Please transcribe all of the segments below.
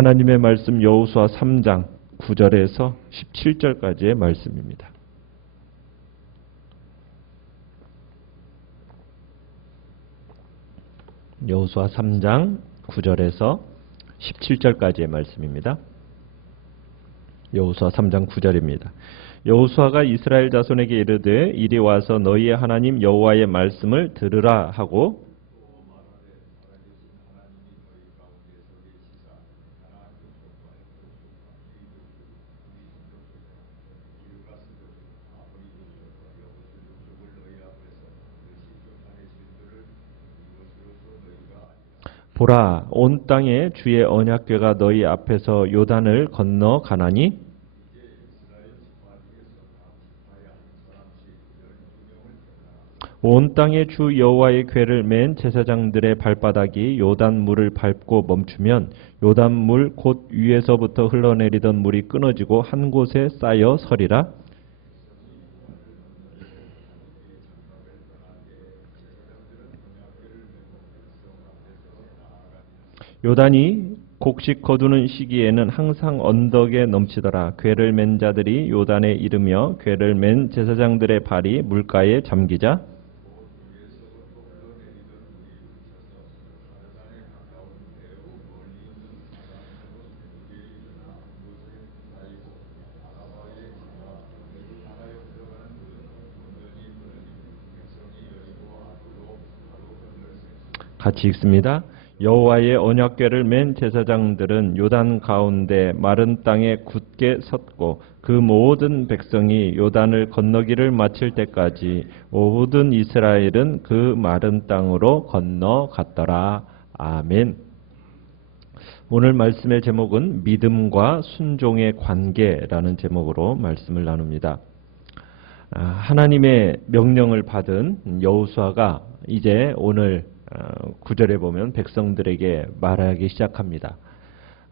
하나님의 말씀 여호수아 3장 9절에서 17절까지의 말씀입니다. 여호수아 3장 9절에서 17절까지의 말씀입니다. 여호수아 3장 9절입니다. 여호수아가 이스라엘 자손에게 이르되 이리 와서 너희의 하나님 여호와의 말씀을 들으라 하고 보라, 온 땅에 주의 언약궤가 너희 앞에서 요단을 건너 가나니 온 땅에 주 여호와의 궤를 맨 제사장들의 발바닥이 요단 물을 밟고 멈추면 요단 물 곧 위에서부터 흘러내리던 물이 끊어지고 한 곳에 쌓여 서리라. 요단이 곡식 거두는 시기에는 항상 언덕에 넘치더라. 궤를 맨 자들이 요단에 이르며 궤를 맨 제사장들의 발이 물가에 잠기자 같이 읽습니다. 여호와의 언약궤를 맨 제사장들은 요단 가운데 마른 땅에 굳게 섰고 그 모든 백성이 요단을 건너기를 마칠 때까지 모든 이스라엘은 그 마른 땅으로 건너갔더라. 아멘. 오늘 말씀의 제목은 믿음과 순종의 관계라는 제목으로 말씀을 나눕니다. 하나님의 명령을 받은 여호수아가 이제 오늘 9절에 보면 백성들에게 말하기 시작합니다.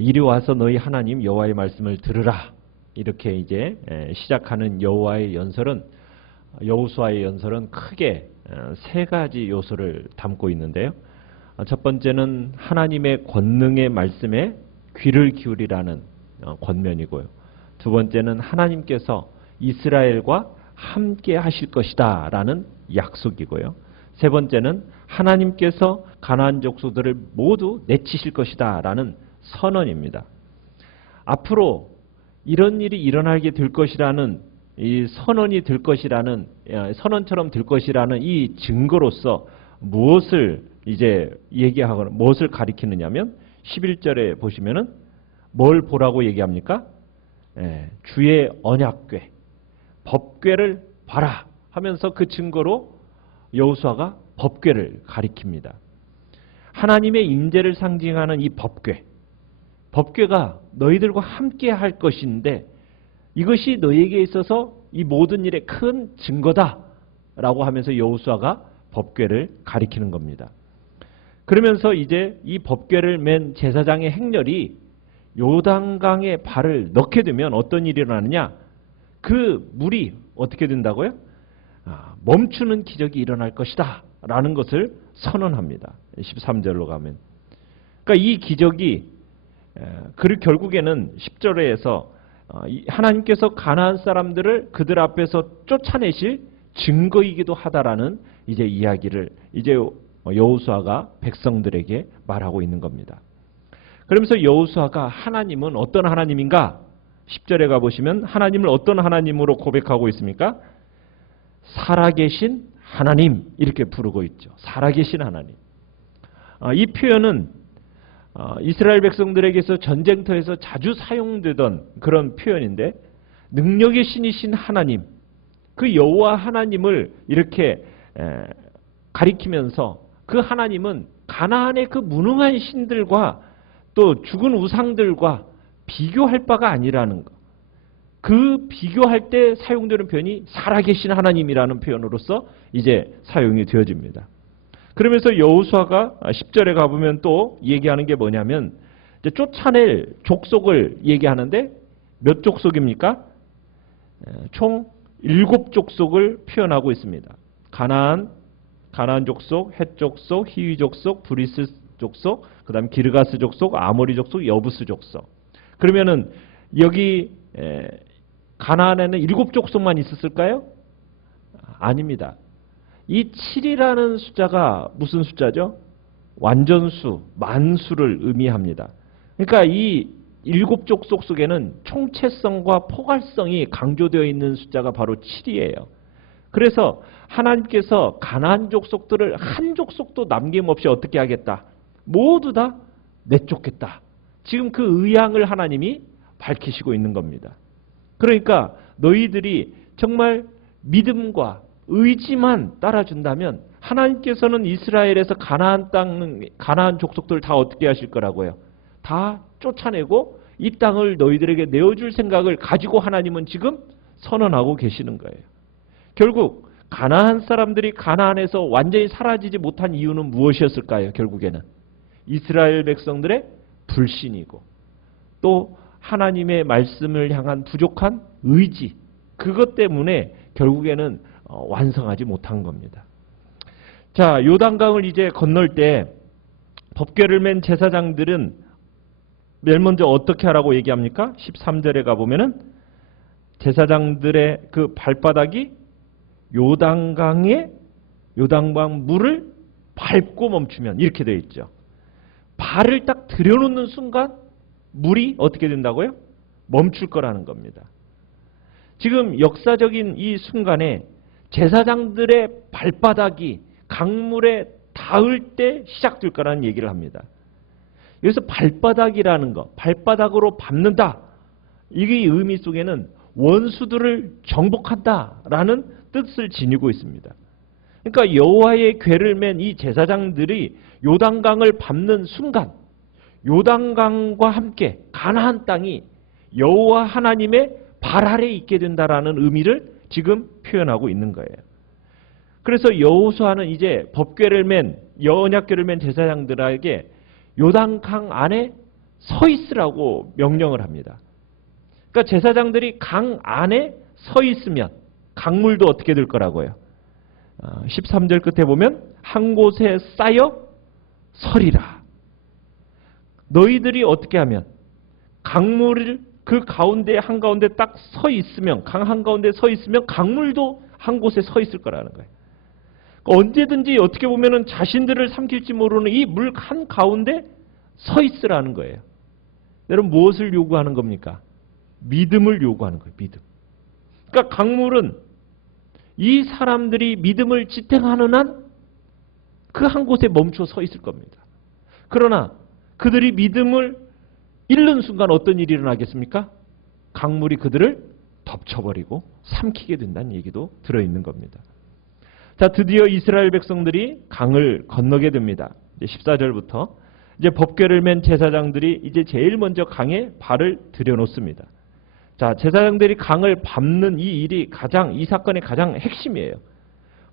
이리 와서 너희 하나님 여호와의 말씀을 들으라. 이렇게 이제 시작하는 여호와의 연설은 여호수아의 연설은 크게 세 가지 요소를 담고 있는데요. 첫 번째는 하나님의 권능의 말씀에 귀를 기울이라는 권면이고요. 두 번째는 하나님께서 이스라엘과 함께 하실 것이다 라는 약속이고요. 세 번째는 하나님께서 가나안 족속들을 모두 내치실 것이다 라는 선언입니다. 앞으로 이런 일이 일어나게 될 것이라는 이 선언이 될 것이라는 선언처럼 될 것이라는 이 증거로서 무엇을 이제 얘기하거나 무엇을 가리키느냐면 11절에 보시면은 뭘 보라고 얘기합니까? 주의 언약궤, 법궤를 봐라 하면서 그 증거로 여호수아가 법궤를 가리킵니다. 하나님의 임재를 상징하는 이 법궤, 법궤가 너희들과 함께 할 것인데 이것이 너희에게 있어서 이 모든 일의 큰 증거다라고 하면서 여호수아가 법궤를 가리키는 겁니다. 그러면서 이제 이 법궤를 맨 제사장의 행렬이 요단강에 발을 넣게 되면 어떤 일이 일어나느냐? 그 물이 어떻게 된다고요? 멈추는 기적이 일어날 것이다 라는 것을 선언합니다. 13절로 가면. 그러니까 이 기적이 결국에는 10절에서 하나님께서 가나안 사람들을 그들 앞에서 쫓아내실 증거이기도 하다라는 이제 이야기를 이제 여호수아가 백성들에게 말하고 있는 겁니다. 그러면서 여호수아가 하나님은 어떤 하나님인가? 10절에 가보시면 하나님을 어떤 하나님으로 고백하고 있습니까? 살아계신 하나님 이렇게 부르고 있죠. 살아계신 하나님. 이 표현은 이스라엘 백성들에게서 전쟁터에서 자주 사용되던 그런 표현인데 능력의 신이신 하나님, 그 여호와 하나님을 이렇게 가리키면서 그 하나님은 가나안의 그 무능한 신들과 또 죽은 우상들과 비교할 바가 아니라는 것. 그 비교할 때 사용되는 표현이 살아계신 하나님이라는 표현으로서 이제 사용이 되어집니다. 그러면서 여호수아가 10절에 가보면 또 얘기하는 게 뭐냐면 이제 쫓아낼 족속을 얘기하는데 몇 족속입니까? 총 7족속을 표현하고 있습니다. 가나안 족속, 헷 족속, 히위 족속, 브리스 족속, 그 다음 기르가스 족속, 아모리 족속, 여부스 족속. 그러면은 여기 가나안에는 7족속만 있었을까요? 아닙니다. 이 7이라는 숫자가 무슨 숫자죠? 완전수, 만수를 의미합니다. 그러니까 이 7족속 속에는 총체성과 포괄성이 강조되어 있는 숫자가 바로 7이에요. 그래서 하나님께서 가나안 족속들을 한 족속도 남김없이 어떻게 하겠다? 모두 다 내쫓겠다. 지금 그 의향을 하나님이 밝히시고 있는 겁니다. 그러니까 너희들이 정말 믿음과 의지만 따라준다면 하나님께서는 이스라엘에서 가나안 족속들을 다 어떻게 하실 거라고요? 다 쫓아내고 이 땅을 너희들에게 내어줄 생각을 가지고 하나님은 지금 선언하고 계시는 거예요. 결국 가나안 사람들이 가나안에서 완전히 사라지지 못한 이유는 무엇이었을까요? 결국에는 이스라엘 백성들의 불신이고 또 하나님의 말씀을 향한 부족한 의지, 그것 때문에 결국에는 완성하지 못한 겁니다. 자, 요단강을 이제 건널 때 법궤를 맨 제사장들은 맨 먼저 어떻게 하라고 얘기합니까? 13절에 가보면은 제사장들의 그 발바닥이 요단강 물을 밟고 멈추면 이렇게 되어 있죠. 발을 딱 들여놓는 순간 물이 어떻게 된다고요? 멈출 거라는 겁니다. 지금 역사적인 이 순간에 제사장들의 발바닥이 강물에 닿을 때 시작될 거라는 얘기를 합니다. 여기서 발바닥이라는 거, 발바닥으로 밟는다. 이게 의미 속에는 원수들을 정복한다라는 뜻을 지니고 있습니다. 그러니까 여호와의 궤를 맨 이 제사장들이 요단강을 밟는 순간 요단강과 함께 가나안 땅이 여호와 하나님의 발 아래에 있게 된다라는 의미를 지금 표현하고 있는 거예요. 그래서 여호수아는 이제 법궤를 맨 언약궤를 맨 제사장들에게 요단강 안에 서 있으라고 명령을 합니다. 그러니까 제사장들이 강 안에 서 있으면 강물도 어떻게 될 거라고요? 13절 끝에 보면 한 곳에 쌓여 서리라. 너희들이 어떻게 하면 강물을 그 가운데 한가운데 딱 서 있으면 강 한가운데 서 있으면 강물도 한 곳에 서 있을 거라는 거예요. 언제든지 어떻게 보면은 자신들을 삼킬지 모르는 이 물 한가운데 서 있으라는 거예요. 여러분 무엇을 요구하는 겁니까? 믿음을 요구하는 거예요. 믿음. 그러니까 강물은 이 사람들이 믿음을 지탱하는 한 그 한 곳에 멈춰 서 있을 겁니다. 그러나 그들이 믿음을 잃는 순간 어떤 일이 일어나겠습니까? 강물이 그들을 덮쳐버리고 삼키게 된다는 얘기도 들어있는 겁니다. 자, 드디어 이스라엘 백성들이 강을 건너게 됩니다. 이제 14절부터 이제 법궤를 맨 제사장들이 이제 제일 먼저 강에 발을 들여놓습니다. 자, 제사장들이 강을 밟는 이 일이 이 사건의 가장 핵심이에요.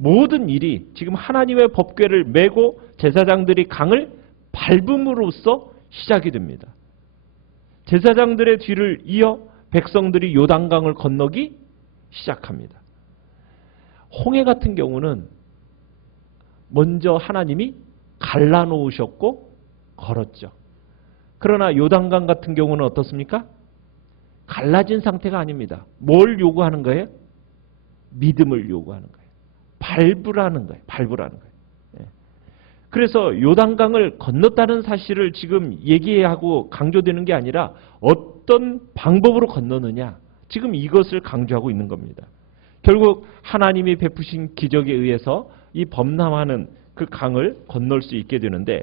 모든 일이 지금 하나님의 법궤를 메고 제사장들이 강을 밟음으로써 시작이 됩니다. 제사장들의 뒤를 이어 백성들이 요단강을 건너기 시작합니다. 홍해 같은 경우는 먼저 하나님이 갈라놓으셨고 걸었죠. 그러나 요단강 같은 경우는 어떻습니까? 갈라진 상태가 아닙니다. 뭘 요구하는 거예요? 믿음을 요구하는 거예요. 밟으라는 거예요. 그래서 요단강을 건넜다는 사실을 지금 얘기하고 강조되는 게 아니라 어떤 방법으로 건너느냐, 지금 이것을 강조하고 있는 겁니다. 결국 하나님이 베푸신 기적에 의해서 이 범람하는 그 강을 건널 수 있게 되는데,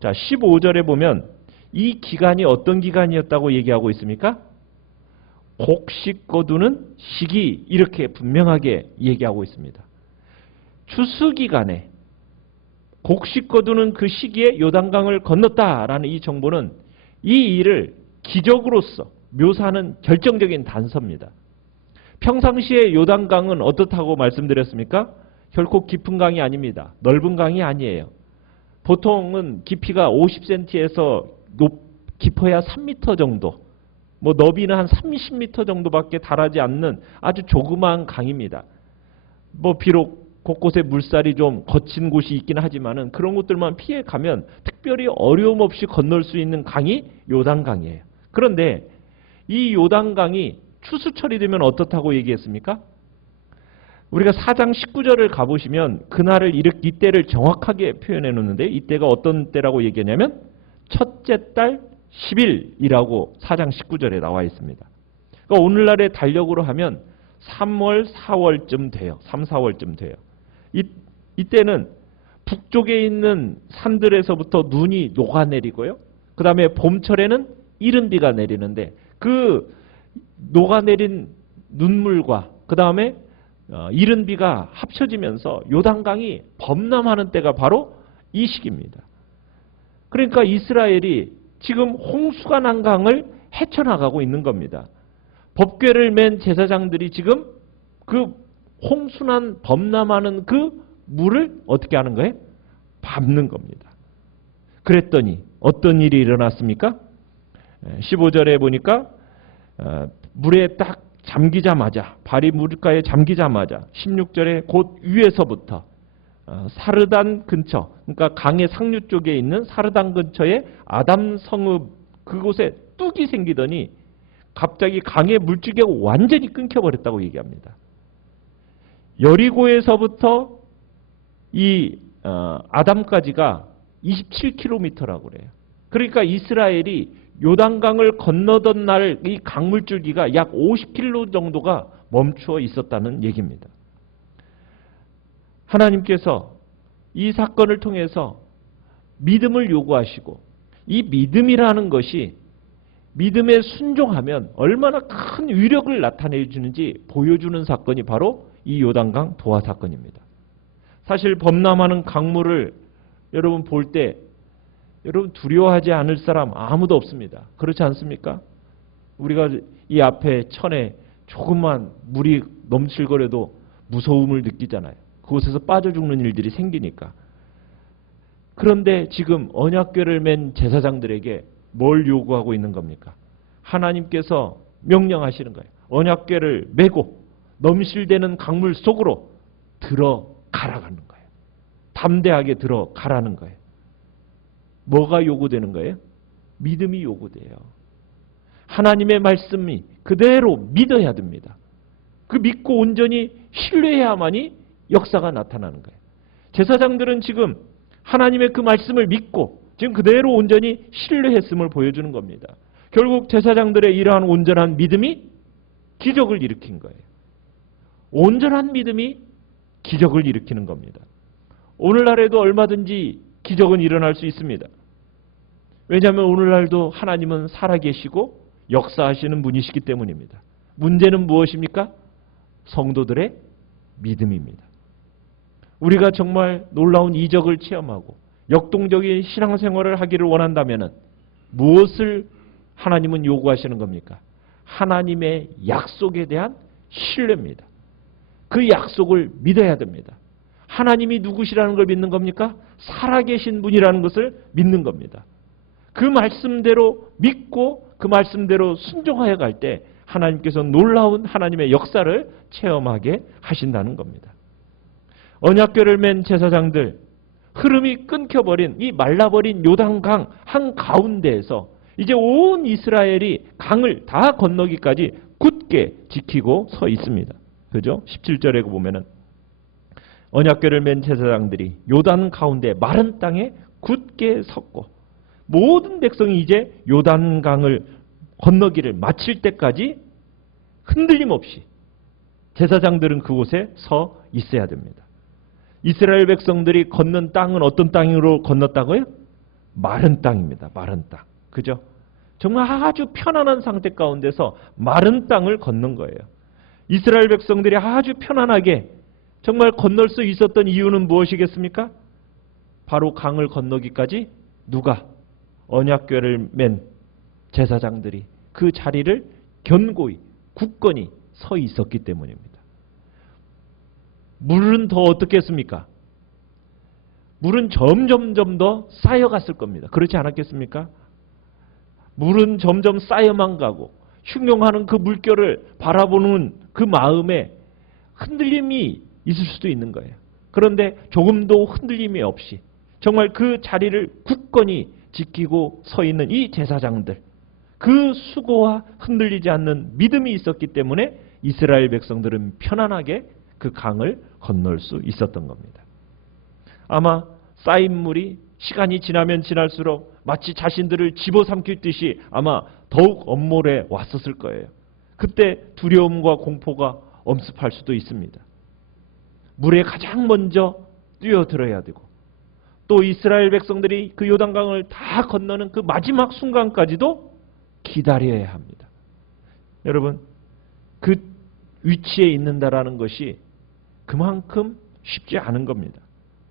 자 15절에 보면 이 기간이 어떤 기간이었다고 얘기하고 있습니까? 곡식 거두는 시기, 이렇게 분명하게 얘기하고 있습니다. 추수기간에 곡식 거두는 그 시기에 요단강을 건넜다라는 이 정보는 이 일을 기적으로서 묘사하는 결정적인 단서입니다. 평상시에 요단강은 어떻다고 말씀드렸습니까? 결코 깊은 강이 아닙니다. 넓은 강이 아니에요. 보통은 깊이가 50cm에서 깊어야 3m 정도, 뭐 너비는 한 30m 정도밖에 달하지 않는 아주 조그마한 강입니다. 뭐 비록 곳곳에 물살이 좀 거친 곳이 있긴 하지만은 그런 곳들만 피해 가면 특별히 어려움 없이 건널 수 있는 강이 요단강이에요. 그런데 이 요단강이 추수철이 되면 어떻다고 얘기했습니까? 우리가 4장 19절을 가보시면 그날을 이때를 정확하게 표현해 놓는데 이때가 어떤 때라고 얘기하냐면 첫째 달 10일이라고 4장 19절에 나와 있습니다. 그러니까 오늘날의 달력으로 하면 3월, 4월쯤 돼요. 3, 4월쯤 돼요. 이때는 북쪽에 있는 산들에서부터 눈이 녹아내리고요. 그 다음에 봄철에는 이른 비가 내리는데 그 녹아내린 눈물과 그 다음에 이른 비가 합쳐지면서 요단강이 범람하는 때가 바로 이 시기입니다. 그러니까 이스라엘이 지금 홍수가 난 강을 헤쳐나가고 있는 겁니다. 법궤를 맨 제사장들이 지금 그 홍수난 범람하는 그 물을 어떻게 하는 거예요? 밟는 겁니다. 그랬더니 어떤 일이 일어났습니까? 15절에 보니까 물에 딱 잠기자마자 발이 물가에 잠기자마자 16절에 곧 위에서부터 사르단 근처 그러니까 강의 상류 쪽에 있는 사르단 근처에 아담 성읍 그곳에 뚝이 생기더니 갑자기 강의 물줄기가 완전히 끊겨버렸다고 얘기합니다. 여리고에서부터 이 아담까지가 27km라고 그래요. 그러니까 이스라엘이 요단강을 건너던 날 이 강물줄기가 약 50km 정도가 멈추어 있었다는 얘기입니다. 하나님께서 이 사건을 통해서 믿음을 요구하시고 이 믿음이라는 것이 믿음에 순종하면 얼마나 큰 위력을 나타내 주는지 보여주는 사건이 바로 이 요단강 도하 사건입니다. 사실 범람하는 강물을 여러분 볼 때 여러분 두려워하지 않을 사람 아무도 없습니다. 그렇지 않습니까? 우리가 이 앞에 천에 조금만 물이 넘칠거려도 무서움을 느끼잖아요. 그곳에서 빠져 죽는 일들이 생기니까. 그런데 지금 언약궤를 맨 제사장들에게 뭘 요구하고 있는 겁니까? 하나님께서 명령하시는 거예요. 언약궤를 메고 넘실대는 강물 속으로 들어가라는 거예요. 담대하게 들어가라는 거예요. 뭐가 요구되는 거예요? 믿음이 요구돼요. 하나님의 말씀이 그대로 믿어야 됩니다. 그 믿고 온전히 신뢰해야만이 역사가 나타나는 거예요. 제사장들은 지금 하나님의 그 말씀을 믿고 지금 그대로 온전히 신뢰했음을 보여주는 겁니다. 결국 제사장들의 이러한 온전한 믿음이 기적을 일으킨 거예요. 온전한 믿음이 기적을 일으키는 겁니다. 오늘날에도 얼마든지 기적은 일어날 수 있습니다. 왜냐하면 오늘날도 하나님은 살아계시고 역사하시는 분이시기 때문입니다. 문제는 무엇입니까? 성도들의 믿음입니다. 우리가 정말 놀라운 이적을 체험하고 역동적인 신앙생활을 하기를 원한다면 무엇을 하나님은 요구하시는 겁니까? 하나님의 약속에 대한 신뢰입니다. 그 약속을 믿어야 됩니다. 하나님이 누구시라는 걸 믿는 겁니까? 살아계신 분이라는 것을 믿는 겁니다. 그 말씀대로 믿고 그 말씀대로 순종하여 갈 때 하나님께서 놀라운 하나님의 역사를 체험하게 하신다는 겁니다. 언약궤를 맨 제사장들, 흐름이 끊겨버린 이 말라버린 요단강 한가운데에서 이제 온 이스라엘이 강을 다 건너기까지 굳게 지키고 서 있습니다. 그죠? 17절에 보면은 언약궤를 맨 제사장들이 요단 가운데 마른 땅에 굳게 섰고 모든 백성이 이제 요단강을 건너기를 마칠 때까지 흔들림 없이 제사장들은 그곳에 서 있어야 됩니다. 이스라엘 백성들이 건넌 땅은 어떤 땅으로 건넜다고요? 마른 땅입니다. 마른 땅. 그죠? 정말 아주 편안한 상태 가운데서 마른 땅을 건넌 거예요. 이스라엘 백성들이 아주 편안하게 정말 건널 수 있었던 이유는 무엇이겠습니까? 바로 강을 건너기까지 누가? 언약궤를 맨 제사장들이 그 자리를 견고히 굳건히 서 있었기 때문입니다. 물은 더 어떻게 했습니까? 물은 점점 더 쌓여갔을 겁니다. 그렇지 않았겠습니까? 물은 점점 쌓여만 가고 흉용하는 그 물결을 바라보는 그 마음에 흔들림이 있을 수도 있는 거예요. 그런데 조금도 흔들림이 없이 정말 그 자리를 굳건히 지키고 서 있는 이 제사장들, 그 수고와 흔들리지 않는 믿음이 있었기 때문에 이스라엘 백성들은 편안하게 그 강을 건널 수 있었던 겁니다. 아마 쌓인 물이 시간이 지나면 지날수록 마치 자신들을 집어삼킬 듯이 아마 더욱 엄몰해 왔었을 거예요. 그때 두려움과 공포가 엄습할 수도 있습니다. 물에 가장 먼저 뛰어들어야 되고 또 이스라엘 백성들이 그 요단강을 다 건너는 그 마지막 순간까지도 기다려야 합니다. 여러분, 그 위치에 있는다라는 것이 그만큼 쉽지 않은 겁니다.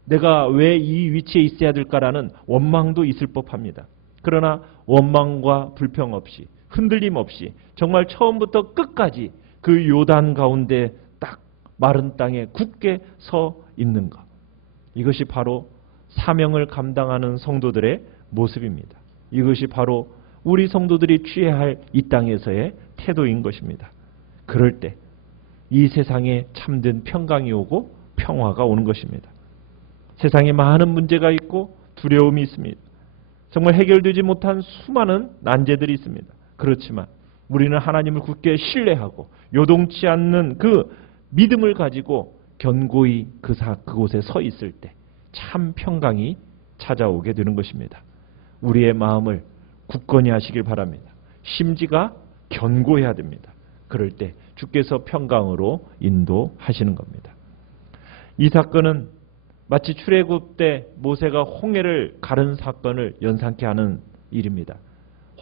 내가 왜 이 위치에 있어야 될까라는 원망도 있을 법합니다. 그러나 원망과 불평 없이 흔들림 없이 정말 처음부터 끝까지 그 요단 가운데 딱 마른 땅에 굳게 서 있는 것. 이것이 바로 사명을 감당하는 성도들의 모습입니다. 이것이 바로 우리 성도들이 취해야 할 이 땅에서의 태도인 것입니다. 그럴 때 이 세상에 참된 평강이 오고 평화가 오는 것입니다. 세상에 많은 문제가 있고 두려움이 있습니다. 정말 해결되지 못한 수많은 난제들이 있습니다. 그렇지만 우리는 하나님을 굳게 신뢰하고 요동치 않는 그 믿음을 가지고 견고히 그곳에 서 있을 때 참 평강이 찾아오게 되는 것입니다. 우리의 마음을 굳건히 하시길 바랍니다. 심지가 견고해야 됩니다. 그럴 때 주께서 평강으로 인도하시는 겁니다. 이 사건은 마치 출애굽 때 모세가 홍해를 가른 사건을 연상케 하는 일입니다.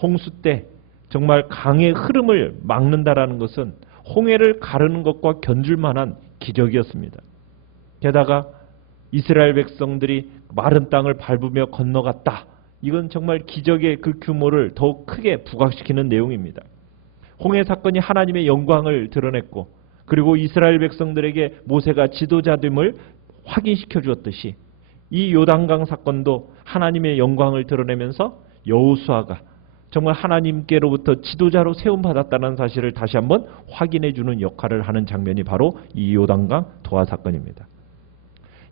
홍수 때 정말 강의 흐름을 막는다라는 것은 홍해를 가르는 것과 견줄 만한 기적이었습니다. 게다가 이스라엘 백성들이 마른 땅을 밟으며 건너갔다. 이건 정말 기적의 그 규모를 더욱 크게 부각시키는 내용입니다. 홍해 사건이 하나님의 영광을 드러냈고 그리고 이스라엘 백성들에게 모세가 지도자됨을 확인시켜 주었듯이 이 요단강 사건도 하나님의 영광을 드러내면서 여호수아가 정말 하나님께로부터 지도자로 세움받았다는 사실을 다시 한번 확인해 주는 역할을 하는 장면이 바로 이 요단강 도하 사건입니다.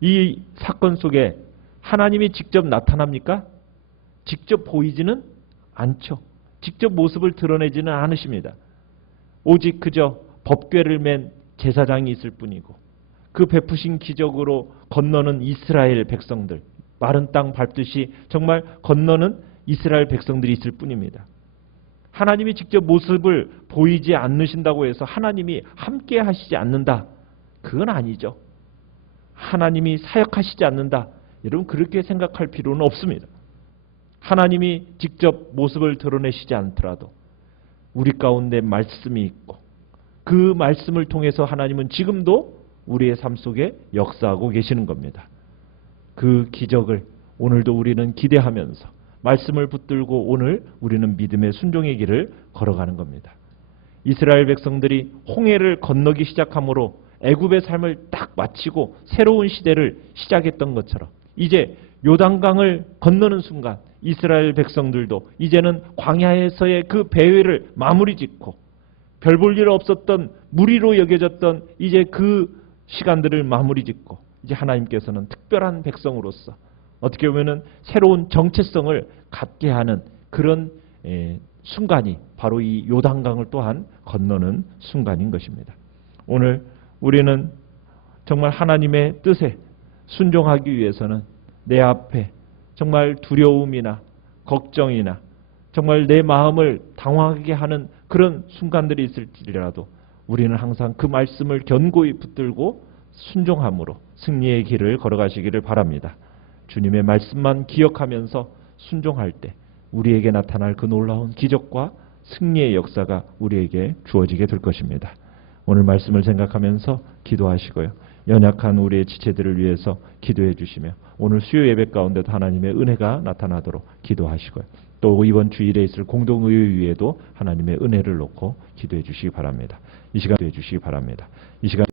이 사건 속에 하나님이 직접 나타납니까? 직접 보이지는 않죠. 직접 모습을 드러내지는 않으십니다. 오직 그저 법궤를 맨 제사장이 있을 뿐이고 그 베푸신 기적으로 건너는 이스라엘 백성들, 마른 땅 밟듯이 정말 건너는 이스라엘 백성들이 있을 뿐입니다. 하나님이 직접 모습을 보이지 않으신다고 해서 하나님이 함께 하시지 않는다. 그건 아니죠. 하나님이 사역하시지 않는다. 여러분 그렇게 생각할 필요는 없습니다. 하나님이 직접 모습을 드러내시지 않더라도 우리 가운데 말씀이 있고 그 말씀을 통해서 하나님은 지금도 우리의 삶 속에 역사하고 계시는 겁니다. 그 기적을 오늘도 우리는 기대하면서 말씀을 붙들고 오늘 우리는 믿음의 순종의 길을 걸어가는 겁니다. 이스라엘 백성들이 홍해를 건너기 시작함으로 애굽의 삶을 딱 마치고 새로운 시대를 시작했던 것처럼 이제 요단강을 건너는 순간 이스라엘 백성들도 이제는 광야에서의 그 배회를 마무리 짓고 별 볼 일 없었던 무리로 여겨졌던 이제 그 시간들을 마무리 짓고 이제 하나님께서는 특별한 백성으로서 어떻게 보면은 새로운 정체성을 갖게 하는 그런 순간이 바로 이 요단강을 또한 건너는 순간인 것입니다. 오늘 우리는 정말 하나님의 뜻에 순종하기 위해서는 내 앞에 정말 두려움이나 걱정이나 정말 내 마음을 당황하게 하는 그런 순간들이 있을지라도 우리는 항상 그 말씀을 견고히 붙들고 순종함으로 승리의 길을 걸어가시기를 바랍니다. 주님의 말씀만 기억하면서 순종할 때 우리에게 나타날 그 놀라운 기적과 승리의 역사가 우리에게 주어지게 될 것입니다. 오늘 말씀을 생각하면서 기도하시고요. 연약한 우리의 지체들을 위해서 기도해 주시며 오늘 수요 예배 가운데도 하나님의 은혜가 나타나도록 기도하시고요. 또 이번 주일에 있을 공동의회 위에도 하나님의 은혜를 놓고 기도해 주시기 바랍니다. 이 시간 기도해 주시기 바랍니다. 이 시간